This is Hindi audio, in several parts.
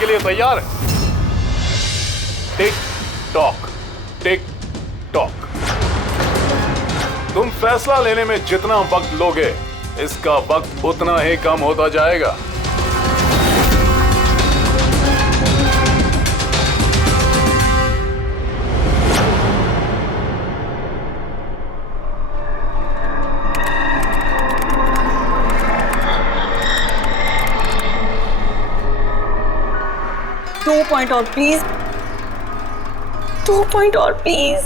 के लिए तैयार है? Tick tock, tick tock. तुम फैसला लेने में जितना वक्त लोगे, इसका वक्त उतना ही कम होता जाएगा। दो पॉइंट और प्लीज, 2 पॉइंट और please.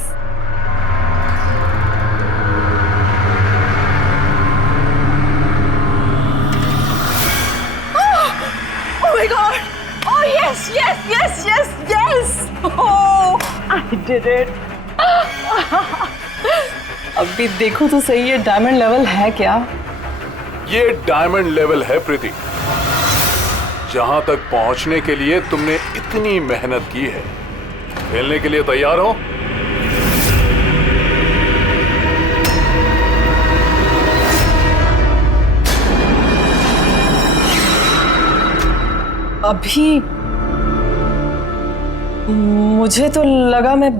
Oh my God! Oh yes, yes, yes, yes, yes! Oh, I did it! अभी देखो तो सही, ये डायमंड लेवल है क्या? ये डायमंड लेवल है प्रीति। जहां तक पहुंचने के लिए तुमने इतनी मेहनत की है। खेलने के लिए तैयार हो? अभी मुझे तो लगा मैं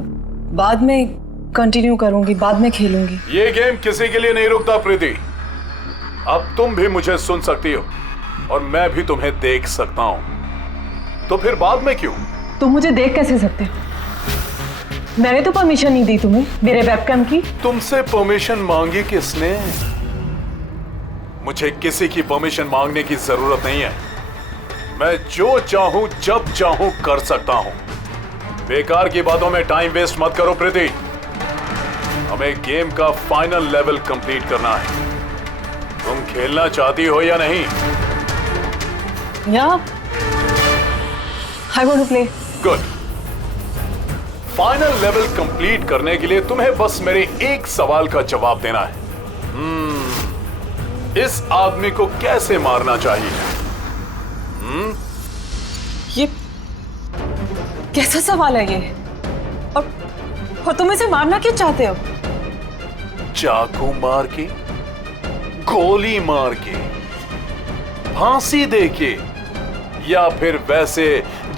बाद में कंटिन्यू करूंगी, बाद में खेलूंगी। ये गेम किसी के लिए नहीं रुकता प्रीति। अब तुम भी मुझे सुन सकती हो और मैं भी तुम्हें देख सकता हूं, तो फिर बाद में क्यों? तुम मुझे देख कैसे सकते हो? मैंने तो परमिशन नहीं दी तुम्हें मेरे वेबकैम की। तुमसे परमिशन मांगी किसने? मुझे किसी की परमिशन मांगने की जरूरत नहीं है। मैं जो चाहूं जब चाहूं कर सकता हूं। बेकार की बातों में टाइम वेस्ट मत करो प्रीति। हमें गेम का फाइनल लेवल कंप्लीट करना है। तुम खेलना चाहती हो या नहीं? Yeah, I want to play. Good. Final level complete करने के लिए तुम्हें बस मेरे एक सवाल का जवाब देना है। इस आदमी को कैसे मारना चाहिए? ये कैसा सवाल है ये? और तुम इसे मारना क्यों चाहते हो? चाकू मार के, गोली मार के, फांसी दे के, या फिर वैसे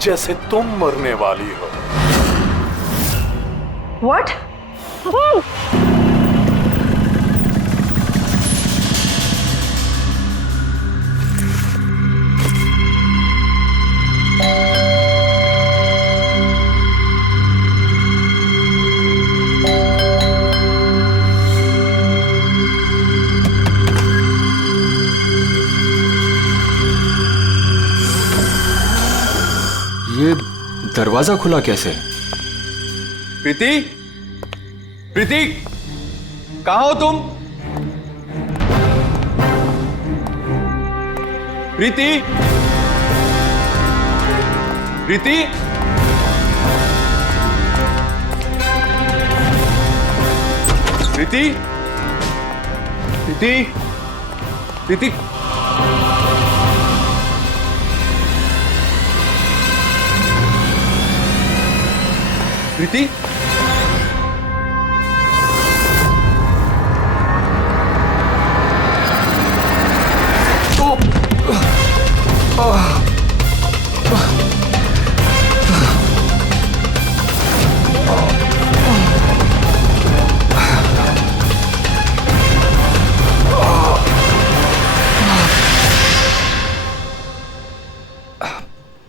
जैसे तुम मरने वाली हो? What? ये दरवाजा खुला कैसे? प्रीति, प्रीति, कहाँ हो तुम? प्रीति, प्रीति, प्रीति, प्रीति, प्रीति, प्रीति,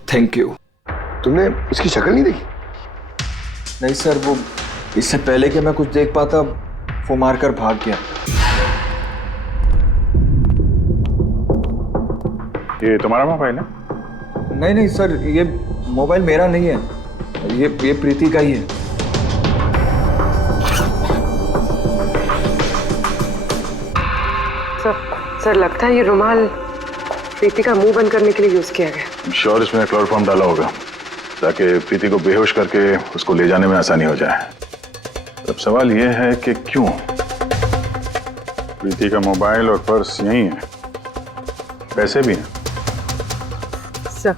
थैंक यू। तुमने उसकी शक्ल नहीं देखी? नहीं सर, वो इससे पहले कि मैं कुछ देख पाता वो मारकर भाग गया। ये तुम्हारा मोबाइल है? नहीं नहीं सर, ये मोबाइल मेरा नहीं है, ये प्रीति का ही है। सर लगता है ये रुमाल प्रीति का मुंह बंद करने के लिए यूज किया गया। श्योर इसमें क्लोरोफॉर्म डाला होगा ताकि प्रीति को बेहोश करके उसको ले जाने में आसानी हो जाए। अब सवाल यह है कि क्यों? प्रीति का मोबाइल और पर्स यहीं है, पैसे भी हैं। सर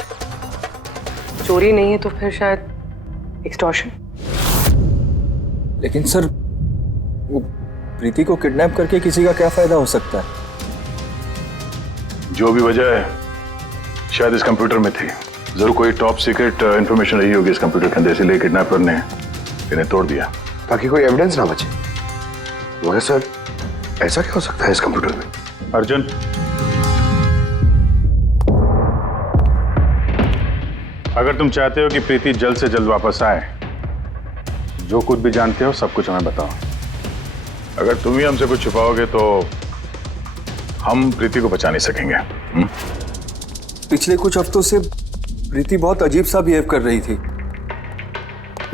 चोरी नहीं है तो फिर शायद एक्सटॉर्शन। लेकिन सर वो प्रीति को किडनैप करके किसी का क्या फायदा हो सकता है? जो भी वजह है शायद इस कंप्यूटर में थी। जरूर कोई टॉप सीक्रेट इंफॉर्मेशन रही होगी इस कंप्यूटर के अंदर, इसीलिए किडनैपर ने इन्हें तोड़ दिया ताकि कोई एविडेंस ना बचे। मगर सर ऐसा क्या हो सकता है इस कंप्यूटर में? अर्जुन, अगर तुम चाहते हो कि प्रीति जल्द से जल्द वापस आए, जो कुछ भी जानते हो सब कुछ हमें बताओ। अगर तुम ही हमसे कुछ छुपाओगे तो हम प्रीति को बचा नहीं सकेंगे। पिछले कुछ हफ्तों से प्रीति बहुत अजीब सा बिहेव कर रही थी।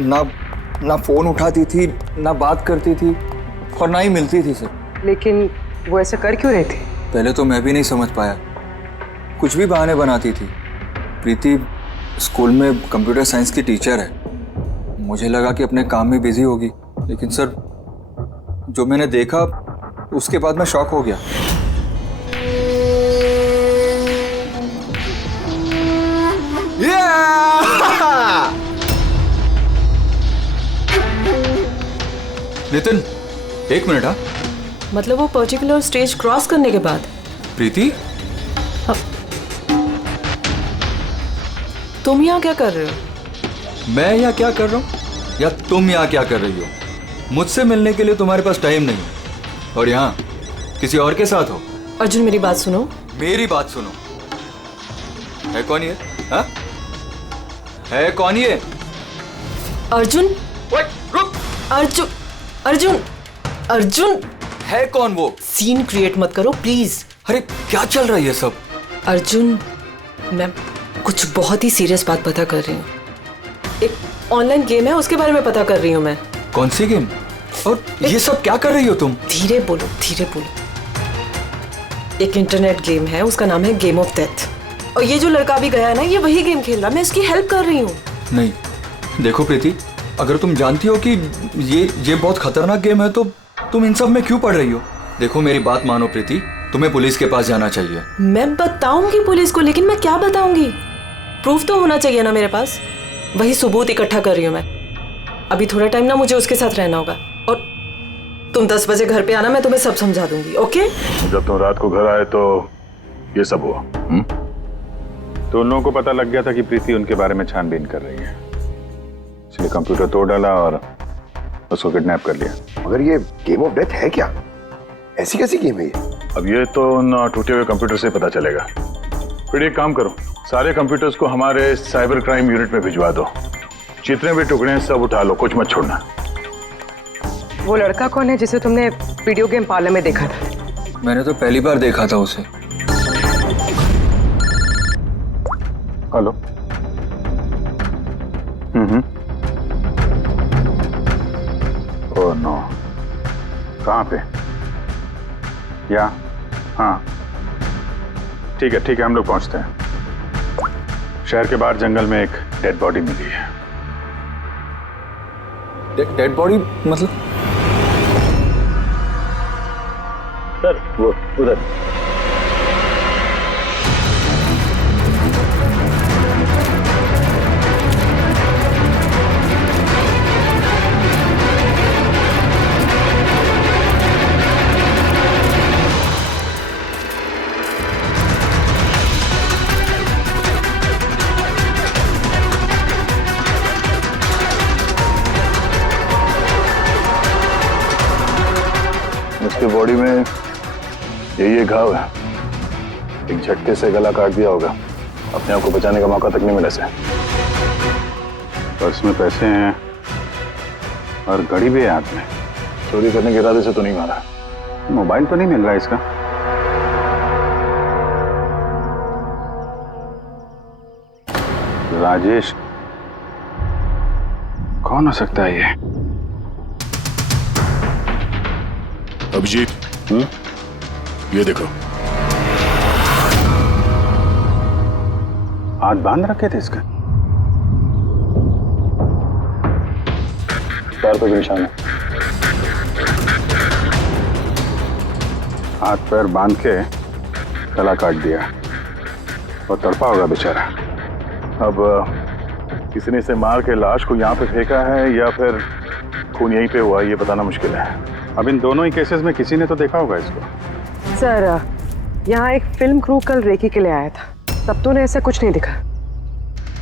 ना फोन उठाती थी, ना बात करती थी और ना ही मिलती थी सर। लेकिन वो ऐसा कर क्यों रही थी? पहले तो मैं भी नहीं समझ पाया, कुछ भी बहाने बनाती थी। प्रीति स्कूल में कंप्यूटर साइंस की टीचर है, मुझे लगा कि अपने काम में बिजी होगी, लेकिन सर जो मैंने देखा उसके बाद मैं शॉक हो गया। नितिन, एक मिनट। हाँ, मतलब वो पर्टिकुलर स्टेज क्रॉस करने के बाद? प्रीति, तुम यहाँ क्या कर रहे हो? मैं यहाँ क्या कर रहा हूँ या तुम यहाँ क्या कर रही हो? मुझसे मिलने के लिए तुम्हारे पास टाइम नहीं है और यहाँ किसी और के साथ हो। अर्जुन मेरी बात सुनो। मेरी बात सुनो। है कौन ये? हाँ? है कौन ये? अर्जुन, रुक। अर्जुन, अर्जुन, अर्जुन, है कौन वो? सीन क्रिएट मत करो प्लीज। अरे क्या चल रहा है ये सब? अर्जुन, मैं कुछ बहुत ही सीरियस बात पता कर रही हूँ। एक ऑनलाइन गेम है, उसके बारे में पता कर रही हूँ मैं। कौन सी गेम? और ये सब क्या कर रही हो तुम? धीरे बोलो, धीरे बोलो। एक इंटरनेट गेम है, उसका नाम है गेम ऑफ डेथ। और ये जो लड़का भी गया है ना, ये वही गेम खेल रहा है, मैं इसकी हेल्प कर रही हूँ। नहीं, देखो प्रीति, अगर तुम जानती हो कि ये बहुत खतरनाक गेम है तो तुम इन सब में क्यों पड़ रही हो? देखो मेरी बात मानो प्रीति, तुम्हें पुलिस के पास जाना चाहिए। मैं बताऊंगी पुलिस को, लेकिन मैं क्या बताऊंगी? प्रूफ तो होना चाहिए ना मेरे पास। वही सबूत इकट्ठा कर रही हूँ मैं। अभी थोड़ा टाइम ना मुझे उसके साथ रहना होगा, और तुम 10 बजे घर पे आना, मैं तुम्हें सब समझा दूंगी। ओके? जब तुम रात को घर आए तो ये सब हुआ। तो उन लोगों को पता लग गया था कि प्रीति उनके बारे में छानबीन कर रही है, इसलिए कंप्यूटर तोड़ डाला और उसको किडनैप कर लिया। मगर ये गेम ऑफ डेथ है क्या? ऐसी कैसी गेम है ये? अब ये तो उन टूटे हुए कंप्यूटर से पता चलेगा। फिर एक काम करो, सारे कंप्यूटर्स को हमारे साइबर क्राइम यूनिट में भिजवा दो। जितने भी टुकड़े हैं सब उठा लो, कुछ मत छोड़ना। वो लड़का कौन है जिसे तुमने वीडियो गेम पार्लर में देखा था? मैंने तो पहली बार देखा था उसे। हेलो। ओह नो, कहाँ पे? या हाँ ठीक है हम लोग पहुंचते हैं। शहर के बाहर जंगल में एक डेड बॉडी मिली है। डेड बॉडी मतलब? सर वो उधर। उसके बॉडी में ये घाव है, एक झटके से गला काट दिया होगा। अपने आप को बचाने का मौका तक नहीं मिला इसे। पर्स में पैसे हैं और घड़ी भी है हाथ में। चोरी करने के इरादे से तो नहीं मारा। मोबाइल तो नहीं मिल रहा इसका। राजेश कौन हो सकता है ये? अभिजीत, ये देखो। हाथ बांध रखे थे इसका। पैर पे भी निशान है। हाथ पैर बांध के गला काट दिया और तड़पा होगा बेचारा। अब किसी ने इसे मार के लाश को यहाँ पे फेंका है या फिर खून यहीं पे हुआ, ये बताना मुश्किल है। अब इन दोनों ही केसेस में किसी ने तो देखा होगा इसको। सर, यहाँ एक फिल्म क्रू कल रेकी के लिए आया था, तब तो उन्हें ऐसा कुछ नहीं दिखा।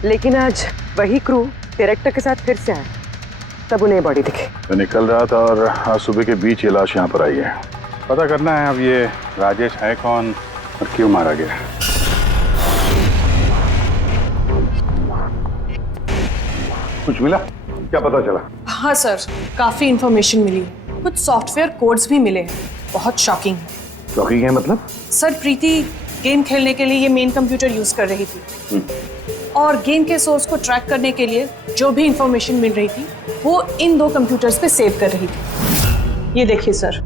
लेकिन आज वही क्रू डायरेक्टर के साथ फिर से आया, तब उन्हें बॉडी दिखी। मैं निकल रहा था और आज सुबह के बीच ये लाश यहाँ पर आई है। पता करना है अब ये राजेश है कौन और क्यों मारा गया। कुछ मिला? क्या पता चला? हाँ सर, काफी इंफॉर्मेशन मिली है, कुछ सॉफ्टवेयर कोड्स भी मिले हैं, बहुत शॉकिंग है। शॉकिंग है मतलब? सर प्रीति गेम खेलने के लिए ये मेन कंप्यूटर यूज कर रही थी और गेम के सोर्स को ट्रैक करने के लिए जो भी इंफॉर्मेशन मिल रही थी वो इन 2 कंप्यूटर्स पे सेव कर रही थी। ये देखिए सर,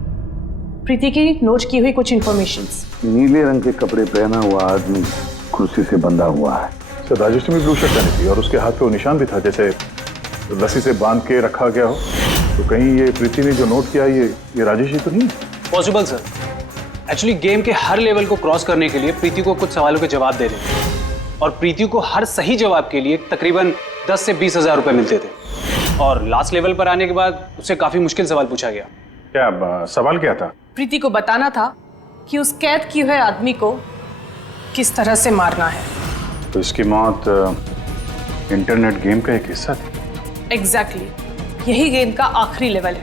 प्रीति की नोट की हुई कुछ इंफॉर्मेशंस। नीले रंग के कपड़े पहना हुआ आदमी कुर्सी से बंधा हुआ है। सर राजेश ने भी ब्लू शर्ट पहनी थी और उसके हाथ पे वो निशान भी था जैसे रस्सी से बांध के रखा गया हो। तो कहीं ये प्रीति ने जो नोट किया ये राजेश ही तो नहीं? Possible sir. एक्चुअली गेम के हर लेवल को क्रॉस करने के लिए प्रीति को कुछ सवालों के जवाब दे रहे थे और प्रीति को हर सही जवाब के लिए तकरीबन 10 से 20 हज़ार रुपए मिलते थे और लास्ट लेवल पर आने के बाद उससे काफी मुश्किल सवाल पूछा गया। क्या सवाल क्या था? प्रीति को बताना था कि उस कैद किए हुए आदमी को किस तरह से मारना है। तो इसकी मौत इंटरनेट गेम का एक हिस्सा थी? एग्जैक्टली, यही गेम का आखिरी लेवल है।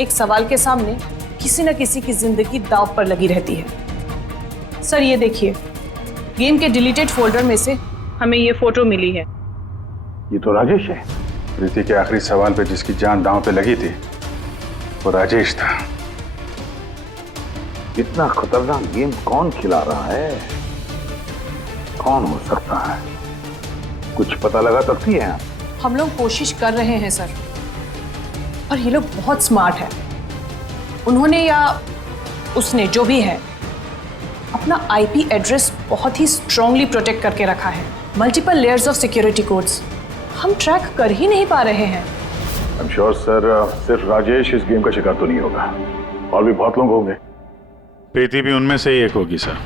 एक सवाल के सामने किसी न किसी की जिंदगी दांव पर लगी रहती है। सर ये देखिए, गेम के डिलीटेड फोल्डर में से हमें ये फोटो मिली है। ये तो राजेश है। प्रीति के आखिरी सवाल पे जिसकी जान दांव पे लगी थी वो राजेश था। इतना खतरनाक गेम कौन खिला रहा है? कौन हो सकता है? कुछ पता लगा सकती है आप? हम लोग कोशिश कर रहे हैं सर, और ये लोग बहुत स्मार्ट है। उन्होंने या उसने जो भी है अपना आईपी एड्रेस बहुत ही स्ट्रांगली प्रोटेक्ट करके रखा है। Multiple layers of security codes हम ट्रैक कर ही नहीं पा रहे हैं। आई एम श्योर सर, सिर्फ राजेश इस गेम का शिकार तो नहीं होगा, और भी बहुत लोग होंगे। प्रीति भी उनमें से ही एक होगी सर।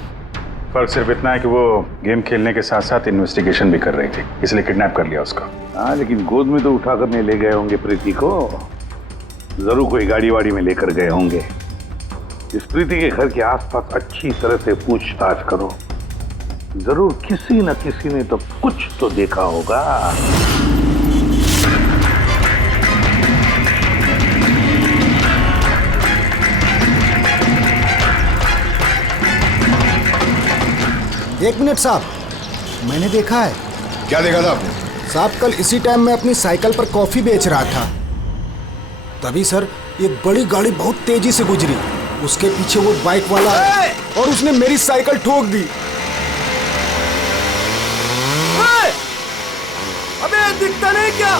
फर्क सिर्फ इतना है कि वो गेम खेलने के साथ साथ इन्वेस्टिगेशन भी कर रही थी, इसलिए किडनैप कर लिया उसका। हाँ, लेकिन गोद में तो उठा कर नहीं ले गए होंगे प्रीति को। जरूर कोई गाड़ी वाड़ी में लेकर गए होंगे। इस प्रीति के घर के आसपास अच्छी तरह से पूछताछ करो। जरूर किसी न किसी ने तो कुछ तो देखा होगा। एक मिनट साहब, मैंने देखा है। क्या देखा था आपने? साहब कल इसी टाइम मैं अपनी साइकिल पर कॉफी बेच रहा था, तभी सर एक बड़ी गाड़ी बहुत तेजी से गुजरी। उसके पीछे वो बाइक वाला है और उसने मेरी साइकिल ठोक दी। अबे दिखता नहीं क्या?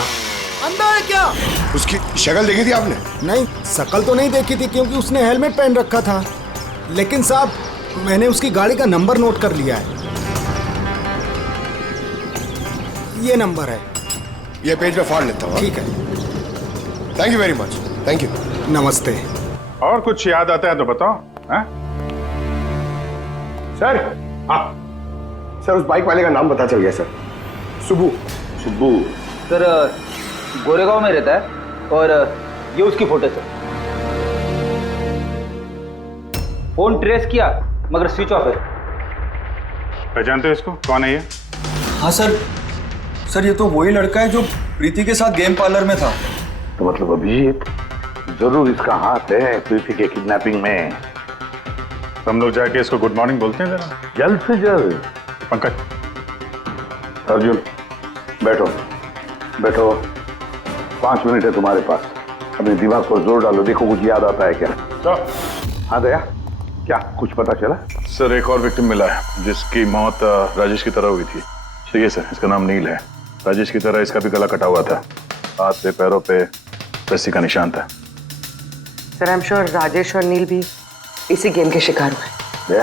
अंधा है क्या? उसकी शक्ल देखी थी आपने? नहीं, शक्ल तो नहीं देखी थी क्योंकि उसने हेलमेट पहन रखा था, लेकिन साहब मैंने उसकी गाड़ी का नंबर नोट कर लिया है। ये नंबर है। ये पेज में फाड़ लेता हूँ। ठीक है, thank you very much. Thank you. नमस्ते। और कुछ याद आता है तो बताओ। सर, हाँ सर, उस बाइक वाले का नाम पता चल गया सर। सुब्बू। सुब्बू सर गोरेगांव में रहता है और ये उसकी फोटो सर। फोन ट्रेस किया मगर स्विच ऑफ है। पहचानते हो इसको? कौन है ये? हाँ सर, ये तो वही लड़का है जो प्रीति के साथ गेम पार्लर में था। तो मतलब अभिजीत जरूर इसका हाथ है प्रीति के किडनैपिंग में। हम लोग जाके इसको गुड मॉर्निंग बोलते हैं जरा, जल्द से जल्द। पंकज, अर्जुन, बैठो बैठो, 5 मिनट है तुम्हारे पास। अपने दिमाग पर जोर डालो, देखो कुछ याद आता है क्या। तो हाँ दया, क्या कुछ पता चला? सर एक और विक्टिम मिला है जिसकी मौत राजेश की तरह हुई थी। ठीक है सर, इसका नाम नील है। राजेश की तरह इसका भी गला कटा हुआ था, हाथ पे पैरों पे रस्सी का निशान था। Sir I am sure Rajesh और नील भी इसी गेम के शिकार हुए।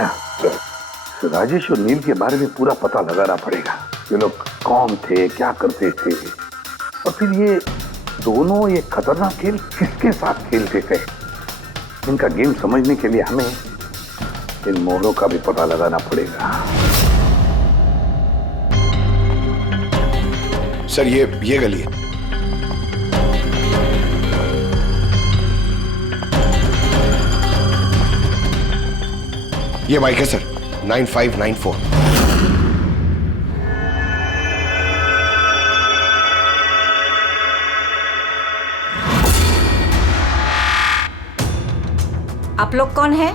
तो राजेश और नील के बारे में पूरा पता लगाना पड़ेगा। ये लोग कौन थे, क्या करते थे, और फिर ये दोनों ये खतरनाक खेल किसके साथ खेलते थे। इनका गेम समझने के लिए हमें इन मोहरों का भी पता लगाना पड़ेगा। सर ये गली है। ये बाइक है सर, 9594। आप लोग कौन हैं?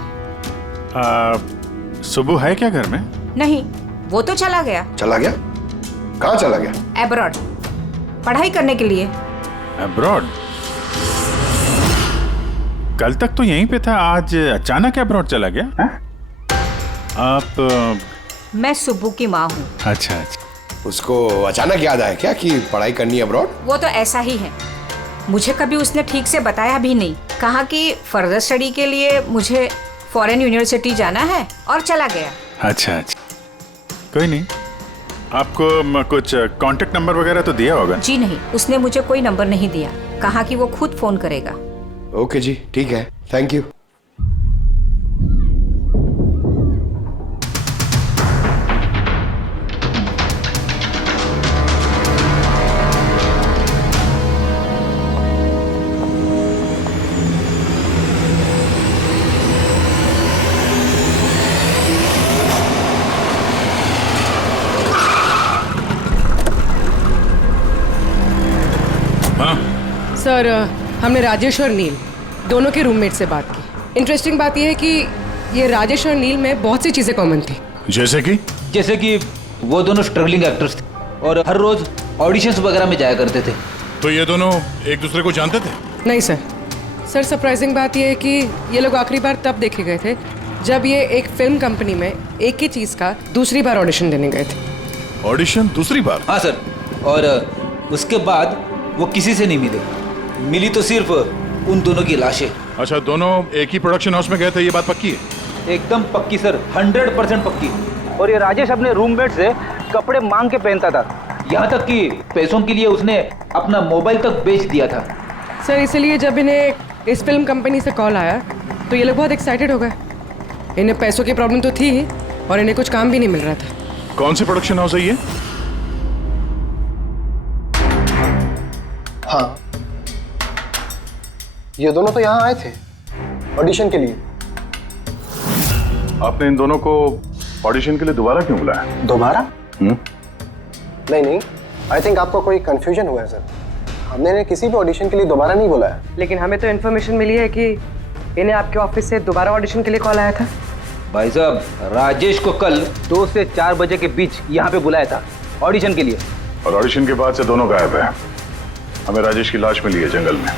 सुबह है क्या घर में? नहीं, वो तो चला गया। चला गया? कहाँ चला गया? एब्रॉड, पढ़ाई करने के लिए। अब्रॉड? कल तक तो यहीं पे था, आज अचानक अब्रॉड चला गया है? आप मैं सुब्बू की माँ हूँ। अच्छा अच्छा। उसको अचानक याद आया क्या कि पढ़ाई करनी है अब्रॉड? वो तो ऐसा ही है, मुझे कभी उसने ठीक से बताया भी नहीं। कहा कि फर्दर स्टडी के लिए मुझे फॉरेन यूनिवर्सिटी जाना है और चला गया। अच्छा अच्छा, कोई नहीं। आपको कुछ कांटेक्ट नंबर वगैरह तो दिया होगा? जी नहीं, उसने मुझे कोई नंबर नहीं दिया। कहा कि वो खुद फोन करेगा। ओके जी, ठीक है, थैंक यू। सर, हमने राजेश और नील दोनों के रूममेट से बात की। इंटरेस्टिंग बात यह है कि ये राजेश और नील में बहुत सी चीज़ें कॉमन थी। जैसे कि वो दोनों स्ट्रगलिंग एक्टर्स थे और हर रोज ऑडिशंस वगैरह में जाया करते थे। तो ये दोनों एक दूसरे को जानते थे? नहीं सर। सर, सरप्राइजिंग बात यह है कि ये लोग आखिरी बार तब देखे गए थे जब ये एक फिल्म कंपनी में एक ही चीज़ का दूसरी बार ऑडिशन देने गए थे। ऑडिशन दूसरी बार? हाँ सर, और उसके बाद वो किसी से नहीं मिले। मिली तो सिर्फ उन दोनों की लाशें। अच्छा, दोनों एक ही प्रोडक्शन हाउस में गए थे, ये बात पक्की है? एकदम पक्की सर, 100% पक्की। और ये राजेश अपने रूममेट से कपड़े मांग के पहनता था, यहाँ तक कि पैसों के लिए उसने अपना मोबाइल तक बेच दिया था। सर, इसलिए जब इन्हें इस फिल्म कंपनी से कॉल आया तो ये लोग बहुत एक्साइटेड हो गए। इन्हें पैसों की प्रॉब्लम तो थी ही और इन्हें कुछ काम भी नहीं मिल रहा था। कौन सी प्रोडक्शन हाउस है ये? हाँ, ये दोनों तो यहाँ आए थे ऑडिशन के लिए। आपने इन दोनों को ऑडिशन के लिए दोबारा क्यों बुलाया? दोबारा? नहीं, आई थिंक आपको कोई कंफ्यूजन हुआ है सर। हमने इन्हें किसी भी ऑडिशन के लिए दोबारा नहीं बुलाया। लेकिन हमें तो इन्फॉर्मेशन मिली है कि इन्हें आपके ऑफिस से दोबारा ऑडिशन के लिए कॉल आया था। भाई साहब, राजेश को कल 2 से 4 बजे के बीच यहाँ पे बुलाया था ऑडिशन के लिए। और ऑडिशन के बाद से दोनों गायब है। हमें राजेश की लाश मिली है जंगल में।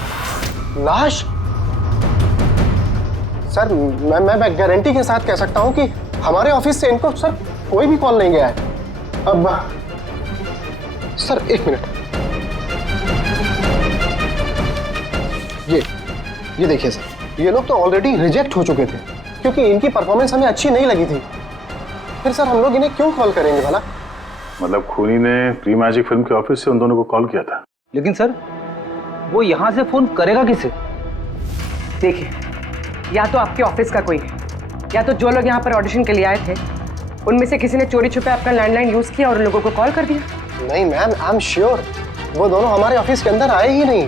लाश? सर, मैं गारंटी के साथ कह सकता हूँ कि हमारे ऑफिस से इनको सर कोई भी कॉल नहीं गया है। अब सर, एक मिनट, ये देखिए सर, ये लोग तो ऑलरेडी रिजेक्ट हो चुके थे क्योंकि इनकी परफॉर्मेंस हमें अच्छी नहीं लगी थी। फिर सर हम लोग इन्हें क्यों कॉल करेंगे भला? मतलब खूनी ने प्री मैजिक फिल्म के ऑफिस से उन दोनों को कॉल किया था। लेकिन सर, वो यहाँ से फोन करेगा किसे? देखिए, या तो आपके ऑफिस का कोई है, या तो जो लोग यहाँ पर ऑडिशन के लिए आए थे उनमें से किसी ने चोरी छुपे अपना लैंडलाइन यूज किया और उन लोगों को कॉल कर दिया। नहीं मैम, आई एम श्योर वो दोनों हमारे ऑफिस के अंदर आए ही नहीं।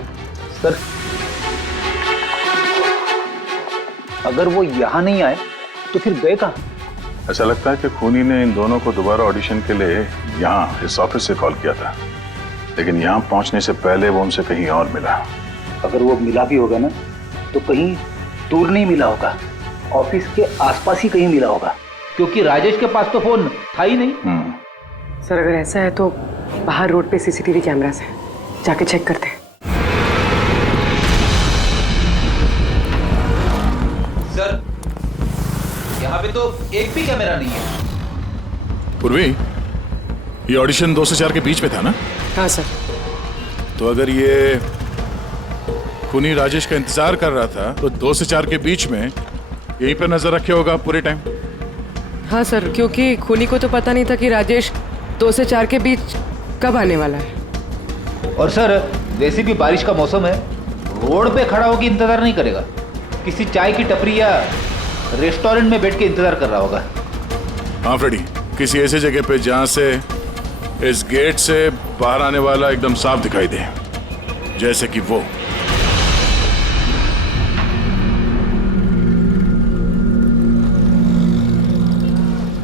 सर, अगर वो यहाँ नहीं आए तो फिर गए कहाँ? ऐसा लगता है कि खूनी ने इन दोनों को दोबारा ऑडिशन के लिए यहाँ इस ऑफिस से कॉल किया था, लेकिन यहाँ पहुँचने से पहले वो उनसे कहीं और मिला। अगर वो मिला भी होगा ना तो कहीं दूर नहीं मिला होगा, ऑफिस के आसपास ही कहीं मिला होगा, क्योंकि राजेश के पास तो फोन था ही नहीं। सर, अगर ऐसा है तो बाहर रोड पे सीसीटीवी कैमरास है, जाके चेक करते हैं। सर, यहाँ पे तो एक भी कैमरा नहीं है। पूर्वी, ये ऑडिशन 2 से 4 के बीच में था ना? हाँ सर। तो अगर ये खूनी राजेश का इंतजार कर रहा था तो 2 से 4 के बीच में यहीं पर नजर रखे होगा पूरे टाइम। हाँ सर, क्योंकि खूनी को तो पता नहीं था कि राजेश 2 से 4 के बीच कब आने वाला है। और सर, वैसे भी बारिश का मौसम है, रोड पे खड़ा होकर इंतजार नहीं करेगा, किसी चाय की टपरी या रेस्टोरेंट में बैठ के इंतजार कर रहा होगा। हाँ फ्रेडी, किसी ऐसी जगह पे जहां से इस गेट से बाहर आने वाला एकदम साफ दिखाई दे, जैसे कि वो।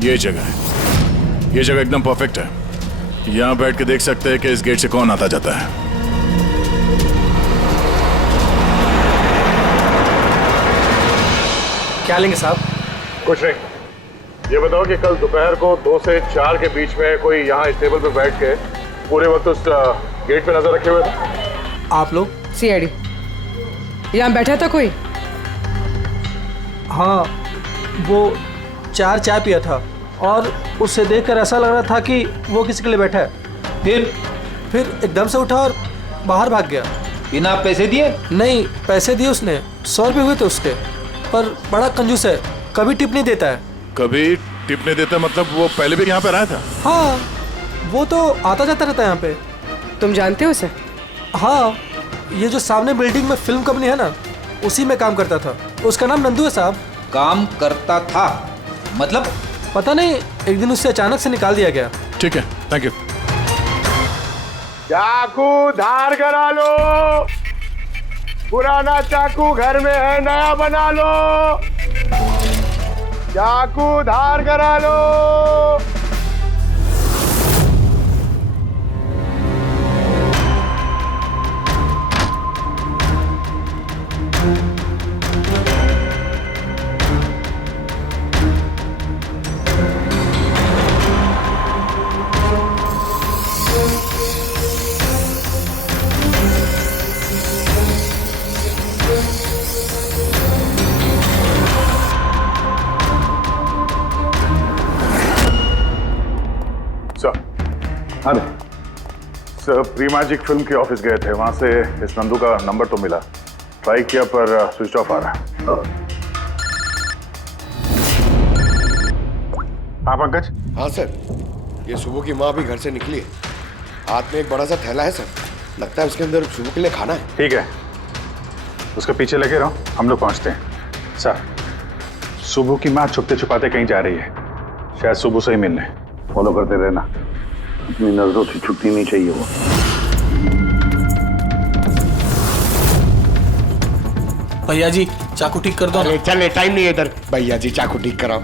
ये जगह है, ये जगह एकदम परफेक्ट है। यहां बैठ के देख सकते हैं कि इस गेट से कौन आता जाता है। क्या लेंगे साहब? कुछ नहीं। ये बताओ कि कल दोपहर को 2 से 4 के बीच में कोई यहाँ इस टेबल पे बैठ के पूरे वक्त उस गेट पे नजर रखे हुए थे? आप लोग? सीआईडी यहाँ बैठा था कोई? हाँ, वो 4 चाय पिया था और उससे देखकर ऐसा लग रहा था कि वो किसी के लिए बैठा है। फिर एकदम से उठा और बाहर भाग गया। बिना पैसे दिए? नहीं, पैसे दिए उसने, 100 रुपये हुए थे उसके, पर बड़ा कंजूस है, कभी टिप नहीं देता है। कभी टिप नहीं देता मतलब वो पहले भी यहाँ पे रहा था? हाँ, वो तो आता जाता रहता है यहाँ पे। तुम जानते हो उसे? हाँ, ये जो सामने बिल्डिंग में फिल्म कंपनी है ना, उसी में काम करता था। उसका नाम नंदू है साहब। काम करता था मतलब? पता नहीं, एक दिन उससे अचानक से निकाल दिया गया। ठीक है, थैंक यू। चाकू धार करा लो, पुराना चाकू घर में है, नया बना लो। चाकू धार करा लो। हाँ सर, प्री मैजिक फिल्म के ऑफिस गए थे, वहां से इस नंदू का नंबर तो मिला, ट्राई किया पर स्विच ऑफ आ रहा है। हाँ पंकज? हाँ सर, ये सुबह की माँ भी घर से निकली है, हाथ में एक बड़ा सा थैला है सर, लगता है उसके अंदर सुबह के लिए खाना है। ठीक है, उसके पीछे लगे रहो, हम लोग पहुंचते हैं। सर, सुबह की माँ छुपते छुपाते कहीं जा रही है, शायद सुबह से ही मिलने। फॉलो करते रहना, अपनी नजरों से छुट्टी नहीं चाहिए वो। भैया जी चाकू ठीक कर दो। अरे चल, टाइम नहीं है इधर। भैया जी चाकू ठीक कराओ।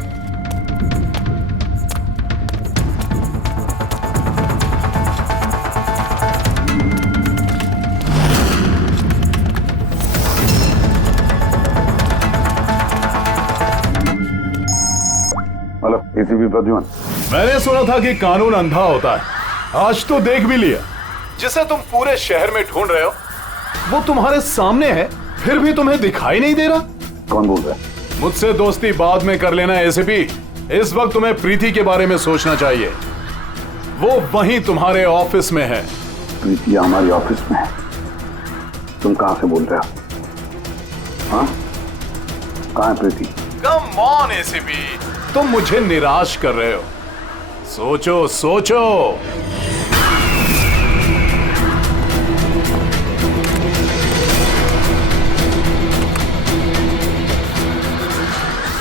Hello, ACP Pradyuman. मैंने सुना था कि कानून अंधा होता है, आज तो देख भी लिया। जिसे तुम पूरे शहर में ढूंढ रहे हो वो तुम्हारे सामने है, फिर भी तुम्हें दिखाई नहीं दे रहा। कौन बोल रहा है? मुझसे दोस्ती बाद में कर लेना एसीपी, इस वक्त तुम्हें प्रीति के बारे में सोचना चाहिए। वो वहीं तुम्हारे ऑफिस में है। प्रीति हमारी ऑफिस में है? तुम कहां से बोल रहे हो? हाँ, कहां है प्रीति? कम ऑन एसीपी, तुम मुझे निराश कर रहे हो। सोचो सोचो।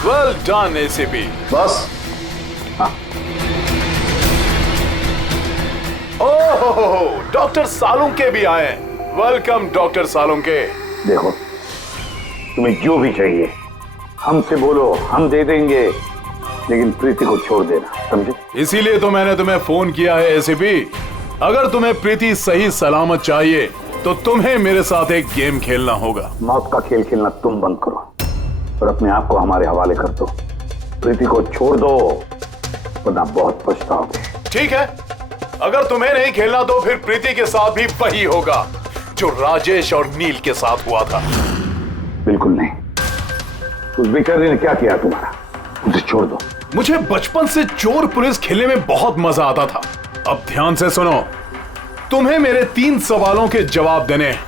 Well done ACP. बस? हाँ। ओह, डॉक्टर सालुंके भी आए। Welcome doctor Salunke. देखो, तुम्हें जो भी चाहिए हमसे बोलो, हम दे देंगे, लेकिन प्रीति को छोड़ देना, समझे? इसीलिए तो मैंने तुम्हें फोन किया है एसीपी। अगर तुम्हें प्रीति सही सलामत चाहिए तो तुम्हें मेरे साथ एक गेम खेलना होगा। मौत का खेल खेलना तुम बंद करो और अपने आप को हमारे हवाले कर दो। प्रीति को छोड़ दो, वरना बहुत पछताओगे। ठीक है, अगर तुम्हें नहीं खेलना तो फिर प्रीति के साथ भी वही होगा जो राजेश और नील के साथ हुआ था। बिल्कुल नहीं। उस बेचारे ने क्या किया तुम्हारा? उसे छोड़ दो। मुझे बचपन से चोर पुलिस खेलने में बहुत मजा आता था। अब ध्यान से सुनो, तुम्हें मेरे 3 सवालों के जवाब देने हैं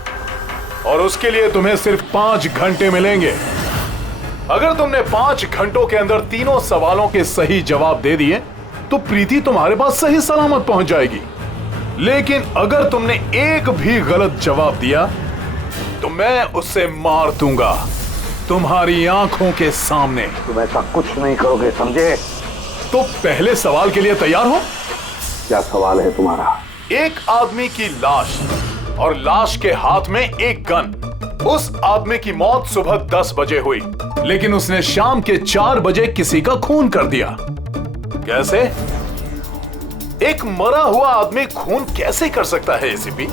और उसके लिए तुम्हें सिर्फ 5 घंटे मिलेंगे। अगर तुमने 5 घंटों के अंदर तीनों सवालों के सही जवाब दे दिए तो प्रीति तुम्हारे पास सही सलामत पहुंच जाएगी। लेकिन अगर तुमने एक भी गलत जवाब दिया तो मैं उससे मार दूंगा तुम्हारी आंखों के सामने। तुम ऐसा कुछ नहीं करोगे, समझे? तो पहले सवाल के लिए तैयार हो? क्या सवाल है तुम्हारा? एक आदमी की लाश और लाश के हाथ में एक गन। उस आदमी की मौत सुबह 10 बजे हुई, लेकिन उसने शाम के 4 बजे किसी का खून कर दिया। कैसे? एक मरा हुआ आदमी खून कैसे कर सकता है एसीपी?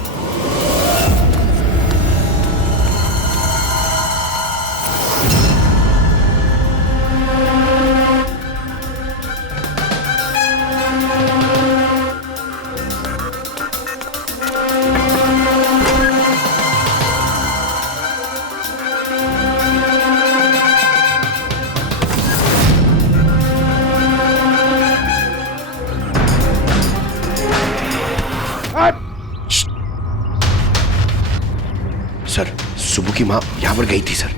की माँ यहाँ पर गई थी सर।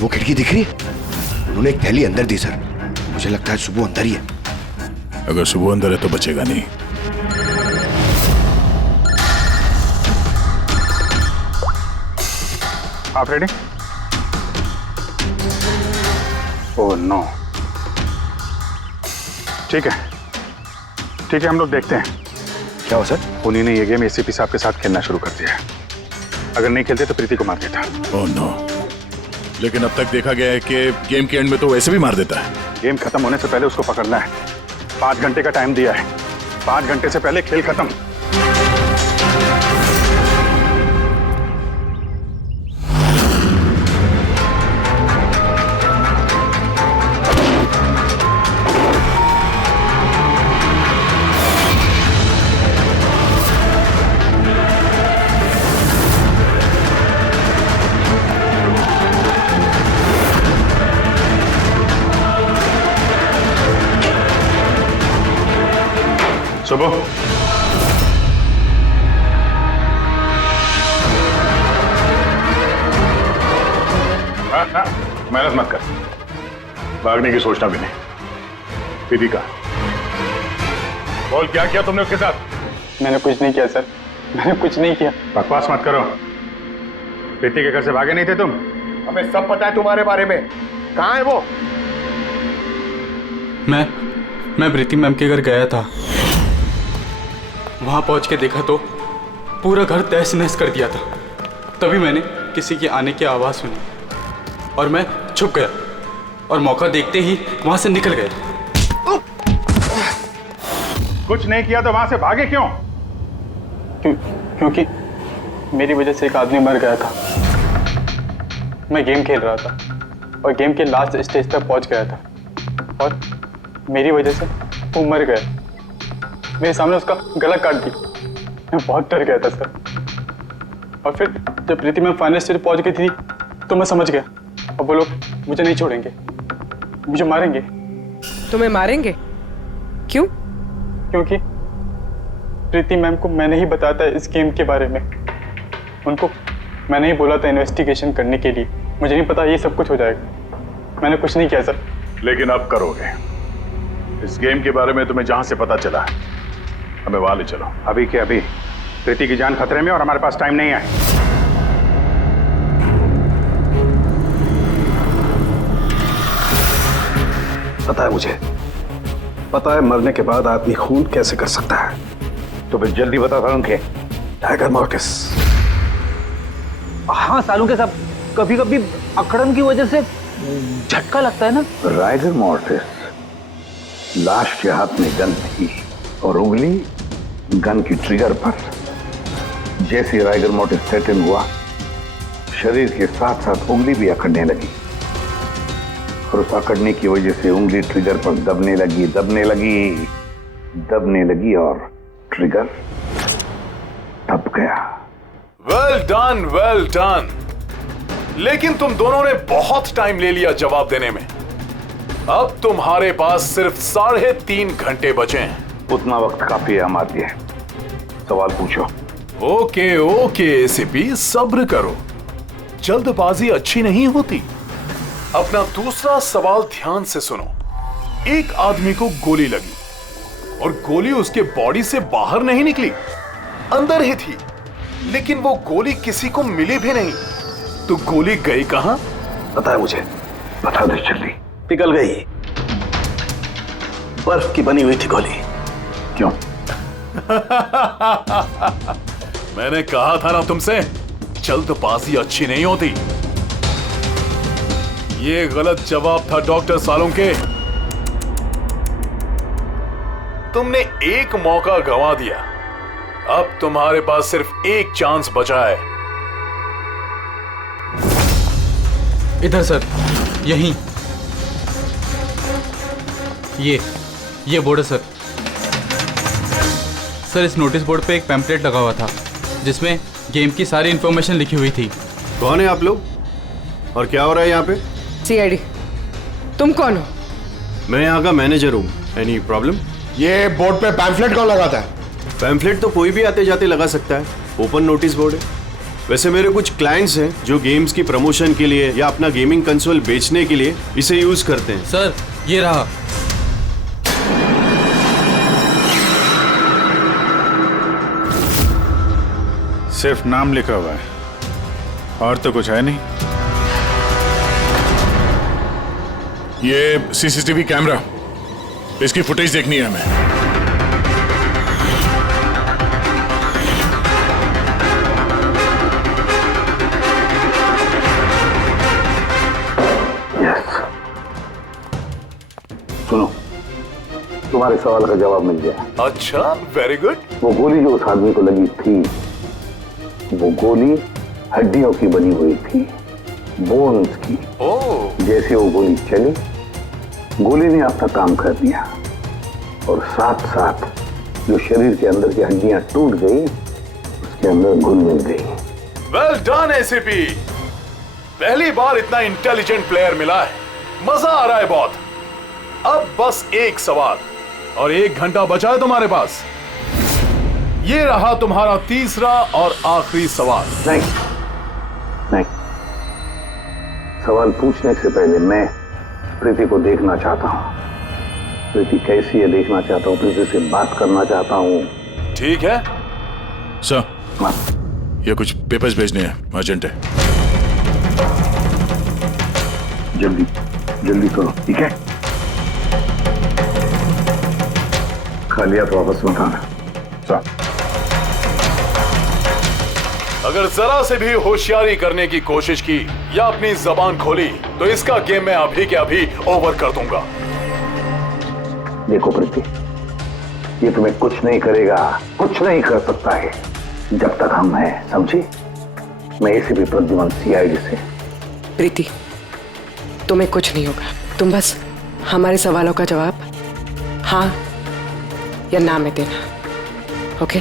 वो खिड़की दिख रही है, उन्होंने एक थैली अंदर दी सर। मुझे लगता है सुबह अंदर ही है। अगर सुबह अंदर है तो बचेगा नहीं। आप रेडी? Oh no. ठीक है हम लोग देखते हैं। क्या हो सर? उन्हीं ने ये गेम एसीपी साहब के साथ खेलना शुरू कर दिया है। अगर नहीं खेलते तो प्रीति को मार देता। Oh no. लेकिन अब तक देखा गया है कि गेम के एंड में तो वैसे भी मार देता है। गेम खत्म होने से पहले उसको पकड़ना है। 5 घंटे का टाइम दिया है। 5 घंटे से पहले खेल खत्म। सुबह मेहनत मत कर, भागने की सोचना भी नहीं। प्रीति का बोल, क्या किया तुमने उसके साथ? मैंने कुछ नहीं किया सर, मैंने कुछ नहीं किया। बकवास मत करो। प्रीति के घर से भागे नहीं थे तुम? हमें सब पता है तुम्हारे बारे में। कहाँ है वो? मैं प्रीति मैम के घर गया था। वहां पहुंच के देखा तो पूरा घर तहस नहस कर दिया था। तभी मैंने किसी के आने की आवाज़ सुनी और मैं छुप गया और मौका देखते ही वहां से निकल गया। कुछ नहीं किया तो वहां से भागे क्यों? क्योंकि मेरी वजह से एक आदमी मर गया था। मैं गेम खेल रहा था और गेम के लास्ट स्टेज तक पहुंच गया था और मेरी वजह से वो मर गया। मेरे सामने उसका गला काट दी। मैं बहुत डर गया था सर। और फिर जब प्रीति में फाइनल स्टेज पहुंच गई थी तो मैं समझ गया और वो लोग मुझे नहीं छोड़ेंगे, मुझे मारेंगे। तुम्हें मारेंगे? क्यों? क्योंकि प्रीति मैम को मैंने ही बताया था इस गेम के बारे में। उनको मैंने ही बोला था इन्वेस्टिगेशन करने के लिए। मुझे नहीं पता ये सब कुछ हो जाएगा। मैंने कुछ नहीं किया सर। लेकिन अब करोगे। इस गेम के बारे में तुम्हें जहां से पता चला हमें वहां ले चलो, अभी के अभी। प्रीति की जान खतरे में और हमारे पास टाइम नहीं है। पता है मुझे, पता है मरने के बाद आदमी खून कैसे कर सकता है। तो फिर जल्दी बता उनके। Tiger mortis. हाँ सालों के साथ कभी कभी अकड़न की वजह से झटका लगता है ना। राइगर मॉर्टिस, लाश के हाथ में गन थी और उंगली गन की ट्रिगर पर। जैसे राइगर मॉर्टिस सेटल हुआ, शरीर के साथ साथ उंगली भी अकड़ने लगी और उस अकड़ने की वजह से उंगली ट्रिगर पर दबने लगी और ट्रिगर दब गया। Well done. लेकिन तुम दोनों ने बहुत टाइम ले लिया जवाब देने में। अब तुम्हारे पास सिर्फ 3.5 घंटे बचे हैं। उतना वक्त काफी है हमारे लिए। सवाल पूछो। ओके एसीपी, सब्र करो, जल्दबाजी अच्छी नहीं होती। अपना दूसरा सवाल ध्यान से सुनो। एक आदमी को गोली लगी और गोली उसके बॉडी से बाहर नहीं निकली, अंदर ही थी। लेकिन वो गोली किसी को मिली भी नहीं, तो गोली गई कहां? पता है मुझे, बता दे जल्दी। पिघल गई। बर्फ की बनी हुई थी गोली। क्यों? मैंने कहा था ना तुमसे, जल्दबाजी अच्छी नहीं होती। ये गलत जवाब था डॉक्टर सालुंके। तुमने एक मौका गंवा दिया। अब तुम्हारे पास सिर्फ एक चांस बचा है। इधर सर, यहीं। ये बोर्ड है सर। सर, इस नोटिस बोर्ड पे एक पैम्पलेट लगा हुआ था जिसमें गेम की सारी इंफॉर्मेशन लिखी हुई थी। कौन है आप लोग और क्या हो रहा है यहाँ पे? सीआईडी। तुम कौन हो? मैं यहाँ का मैनेजर हूँ। Any problem? ये बोर्ड पे पैम्फलेट कौन लगाता है? पैम्फलेट तो कोई भी आते जाते लगा सकता है। ओपन नोटिस बोर्ड है। वैसे मेरे कुछ क्लाइंट्स हैं जो गेम्स की प्रमोशन के लिए या अपना गेमिंग कंसोल बेचने के लिए इसे यूज करते हैं। सर ये रहा। सिर्फ नाम लिखा हुआ है और तो कुछ है नहीं। ये सीसीटीवी कैमरा, इसकी फुटेज देखनी है हमें। सुनो, तुम्हारे सवाल का जवाब मिल गया। अच्छा, वेरी गुड। वो गोली जो उस आदमी को लगी थी, वो गोली हड्डियों की बनी हुई थी, बोन्स की। जैसे वो गोली चली, गोली ने अपना काम कर दिया और साथ साथ जो शरीर के अंदर की हड्डियां टूट गई, उसके अंदर घुल मिल गई। वेल डन एसीपी, पहली बार इतना इंटेलिजेंट प्लेयर मिला है, मजा आ रहा है बहुत। अब बस एक सवाल और 1 घंटा बचा है तुम्हारे पास। ये रहा तुम्हारा तीसरा और आखिरी सवाल। नहीं, सवाल पूछने से पहले मैं प्रीति को देखना चाहता हूँ। प्रीति कैसी है देखना चाहता हूँ, प्रीति से बात करना चाहता हूँ। ठीक है सर, ये कुछ पेपर्स भेजने हैं, अर्जेंट है। जल्दी जल्दी करो, ठीक है? खाली हाथ वापस मत आना। अगर जरा से भी होशियारी करने की कोशिश की या अपनी जबान खोली तो इसका गेम मैं अभी के अभी ओवर कर दूंगा। देखो प्रीति, ये तुम्हें कुछ नहीं करेगा, कुछ नहीं कर सकता है जब तक हम हैं, समझी? मैं एसीपी प्रद्युमन सीआईडी से। प्रीति, तुम्हें कुछ नहीं होगा। तुम बस हमारे सवालों का जवाब हाँ या ना में देना, ओके?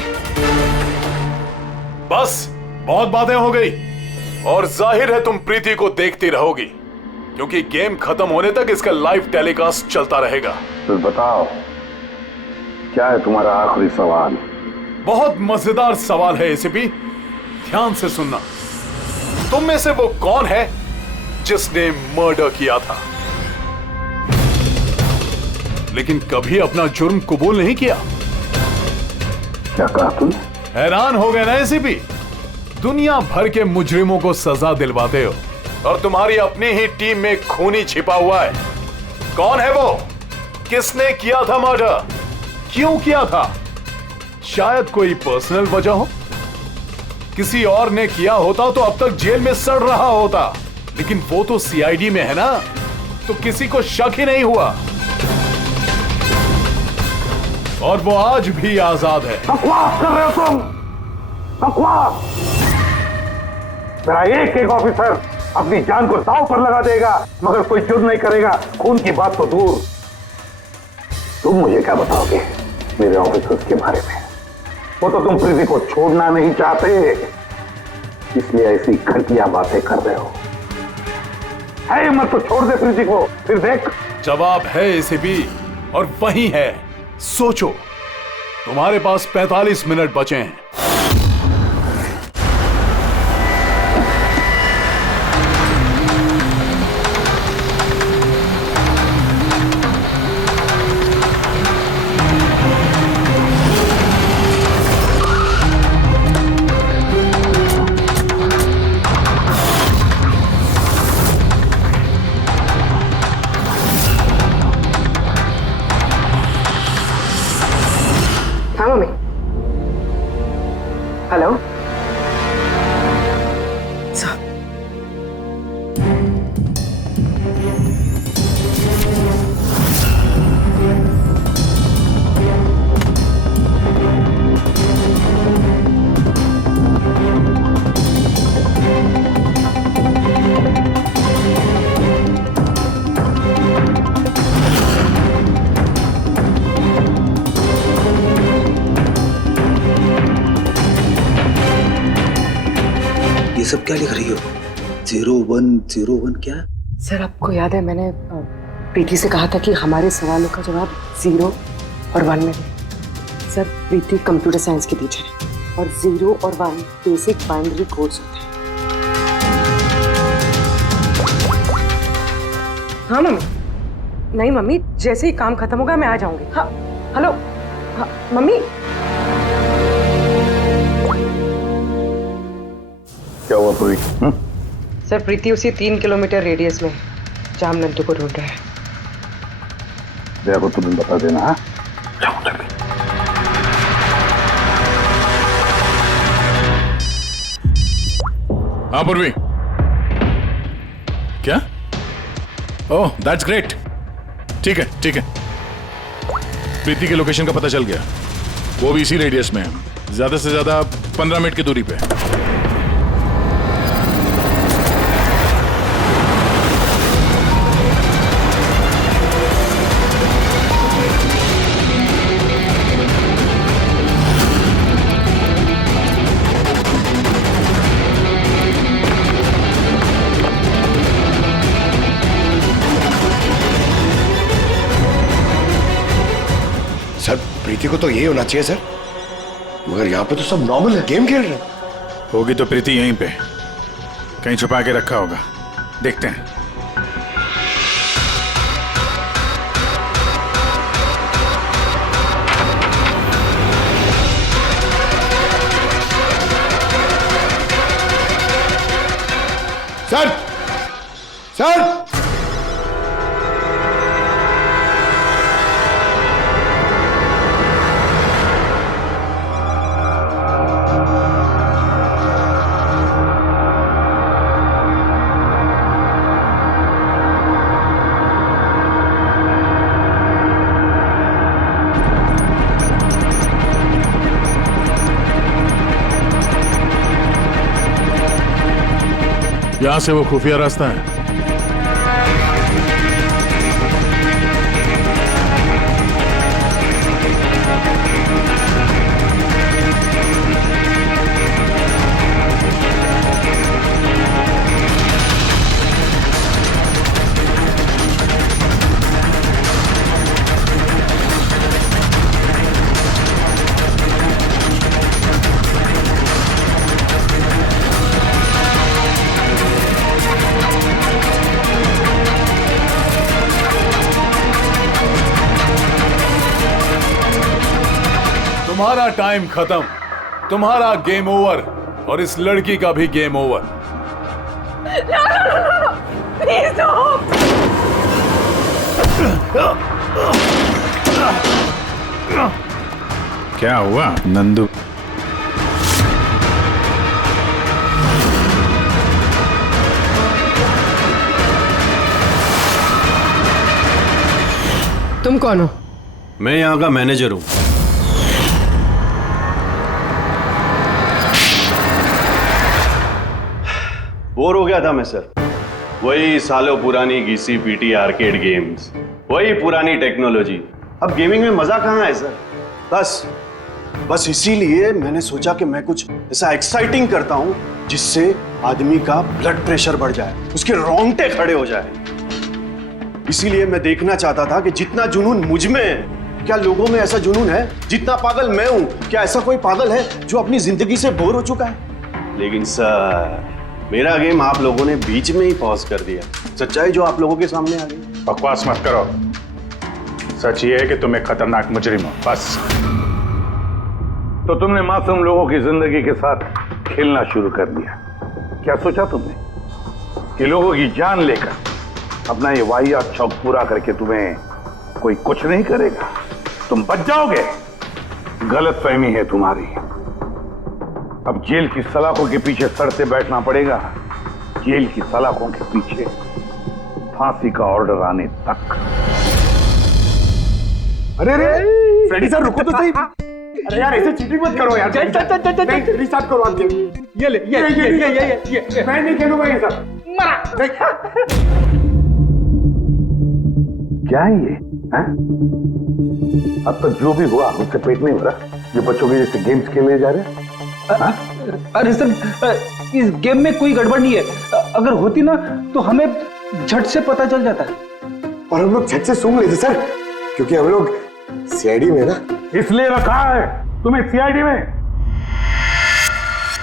बस बहुत बातें हो गई और जाहिर है तुम प्रीति को देखती रहोगी, क्योंकि गेम खत्म होने तक इसका लाइव टेलीकास्ट चलता रहेगा। तो बताओ, क्या है तुम्हारा आखिरी सवाल? बहुत मजेदार सवाल है एसीपी, ध्यान से सुनना। तुम में से वो कौन है जिसने मर्डर किया था लेकिन कभी अपना जुर्म कबूल नहीं किया? क्या कहा तुमने? हैरान हो गए ना एसीपी? दुनिया भर के मुजरिमों को सजा दिलवाते हो और तुम्हारी अपनी ही टीम में खूनी छिपा हुआ है। कौन है वो? किसने किया था मर्डर? क्यों किया था? शायद कोई पर्सनल वजह हो। किसी और ने किया होता तो अब तक जेल में सड़ रहा होता, लेकिन वो तो सीआईडी में है ना, तो किसी को शक ही नहीं हुआ और वो आज भी आजाद है। बकवास कर रहे हो तुम, बकवास। मेरा एक एक ऑफिसर अपनी जान को दांव पर लगा देगा मगर कोई जुर्म नहीं करेगा, खून की बात तो दूर। तुम मुझे क्या बताओगे मेरे ऑफिसर्स के बारे में? वो तो तुम प्रीति को छोड़ना नहीं चाहते, इसलिए ऐसी घटिया बातें कर रहे हो। है मत तो छोड़ दे प्रीति को, फिर देख। जवाब है एसीपी और वही है। सोचो, तुम्हारे पास 45 मिनट बचे हैं। हाँ मम्मी। हेलो। ये सब क्या लिख रही हो? 0101 क्या? सर, आपको याद है मैंने प्रीति से कहा था कि हमारे सवालों का जवाब 0 और 1 में दें। सर, प्रीति कंप्यूटर साइंस की टीचर है। और 0 और 1 बेसिक बाइनरी कोड्स होते हैं। हाँ मम्मी। नहीं मम्मी, जैसे ही काम खत्म होगा मैं आ जाऊंगी। हाँ हेलो। हाँ मम्मी। क्या हुआ पूरी? सर प्रीति उसी 3 किलोमीटर रेडियस में जहाँ हम नंदू को ढूंढ रहे हैं। जया को तुम्हें बता देना। हाँ हाँ पूर्वी, क्या? Oh that's great. ठीक है ठीक है, प्रीति के लोकेशन का पता चल गया। वो भी इसी रेडियस में है, ज्यादा से ज्यादा 15 मिनट की दूरी पे। सर प्रीति को तो यही होना चाहिए सर, मगर यहाँ पे तो सब नॉर्मल है, गेम खेल रहे हैं। होगी तो प्रीति यहीं पे कहीं छुपा के रखा होगा, देखते हैं। सर सर यहां से वो खुफिया रास्ता है। तुम्हारा टाइम खत्म, तुम्हारा गेम ओवर, और इस लड़की का भी गेम ओवर। प्लीज क्या हुआ नंदू? तुम कौन हो? मैं यहाँ का मैनेजर हूँ। बोर हो गया था मैं सर, वही सालों पुरानी घिसी पीटी आर्केड गेम्स, वही पुरानी टेक्नोलॉजी। अब गेमिंग में मजा कहाँ है सर? बस इसीलिए मैंने सोचा कि मैं कुछ ऐसा एक्साइटिंग करता हूँ जिससे आदमी का ब्लड प्रेशर बढ़ जाए, उसके रोंगटे खड़े हो जाए। इसीलिए मैं देखना चाहता था कि जितना जुनून मुझ में है, क्या लोगों में ऐसा जुनून है? जितना पागल मैं हूं, क्या ऐसा कोई पागल है जो अपनी जिंदगी से बोर हो चुका है? लेकिन सर मेरा गेम आप लोगों ने बीच में ही पॉज कर दिया। सच्चाई जो आप लोगों के सामने आ गई। बकवास मत करो, सच ये है कि तुम एक खतरनाक मुजरिम हो, बस। तो तुमने मासूम लोगों की जिंदगी के साथ खेलना शुरू कर दिया। क्या सोचा तुमने कि लोगों की जान लेकर अपना ये वाहियात शौक पूरा करके तुम्हें कोई कुछ नहीं करेगा, तुम बच जाओगे? गलतफहमी है तुम्हारी। अब जेल की सलाखों के पीछे सड़ते बैठना पड़ेगा, जेल की सलाखों के पीछे फांसी का ऑर्डर आने तक। अरे अरे फ्रेडी सर रुको तो सही। अरे यार ऐसे चीटिंग मत करो यार। रिस्टार्ट करो आप गेम। ये ले ये मैं नहीं खेलूंगा ये सब। मरा क्या है ये? अब तक जो भी हुआ उससे पेट नहीं भरा, जो बच्चों के जैसे गेम्स खेले जा रहे हैं। अरे सर इस गेम में कोई गड़बड़ नहीं है, अगर होती ना तो हमें झट से पता चल जाता है। और हम लोग झट से सूंघ लेते सर, क्योंकि हम लोग सीआईडी में ना। इसलिए रखा है तुम्हें सीआईडी में।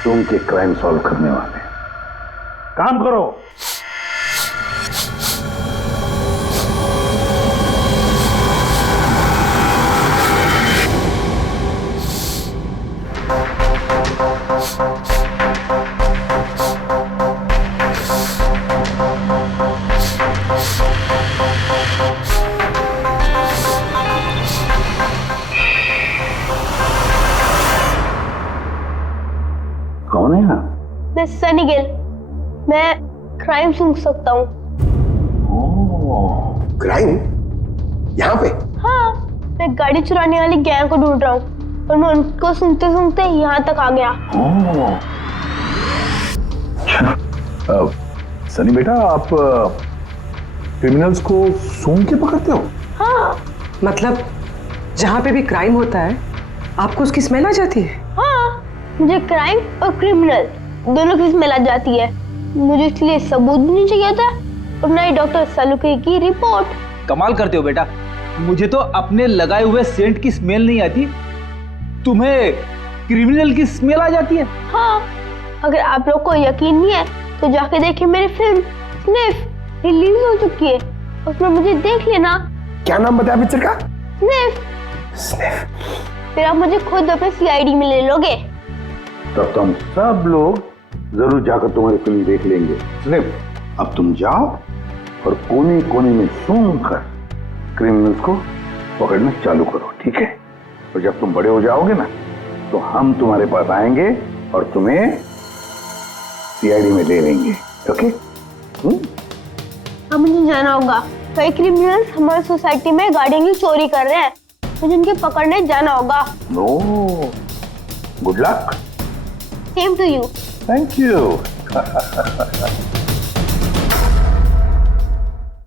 सूंघ के क्राइम सॉल्व करने वाले। काम करो। कौन है आप? मैं सनी गिल। मैं क्राइम सूंघ सकता हूँ। क्राइम? यहाँ पे? हाँ, मैं गाड़ी चुराने वाली गैंग को ढूंढ रहा हूँ और मैं उनको सूंघते सूंघते यहाँ तक आ गया। सनी बेटा, आप क्रिमिनल्स को सूंघ के पकड़ते हो? हाँ। मतलब जहाँ पे भी क्राइम होता है आपको उसकी स्मेल आ जाती है? हाँ, मुझे क्राइम और क्रिमिनल दोनों की स्मेल आ जाती है। मुझे इसलिए सबूत भी नहीं चाहिए था और ना ही डॉक्टर सलूके की रिपोर्ट। कमाल करते हो बेटा, मुझे तो अपने लगाए हुए सेंट की स्मेल नहीं आती, तुम्हें क्रिमिनल की स्मेल आ जाती है। हाँ, अगर आप लोग को यकीन नहीं है तो जाके देखिए मेरी फिल्म स्निफ रिलीज हो चुकी है, उसमें मुझे देख लेना। क्या नाम बताया पिक्चर का? स्निफ। फिर आप मुझे खुद अपने सीआईडी में ले लोगे। तब तो हम सब लोग जरूर जाकर तुम्हारी फिल्म देख लेंगे। स्निफ, अब तुम जाओ और कोने कोने में सूंघ कर क्रिमिनल्स को पकड़ना चालू करो, ठीक है? और जब तुम बड़े हो जाओगे ना तो हम तुम्हारे पास आएंगे और तुम्हें सीआईडी में ले लेंगे, ओके? अब मुझे जाना होगा। कई क्रिमिनल्स हमारी सोसाइटी में गाड़ियों की चोरी कर रहे हैं, मुझे उनके पकड़ने जाना होगा। No, good luck. Same to you. Thank you.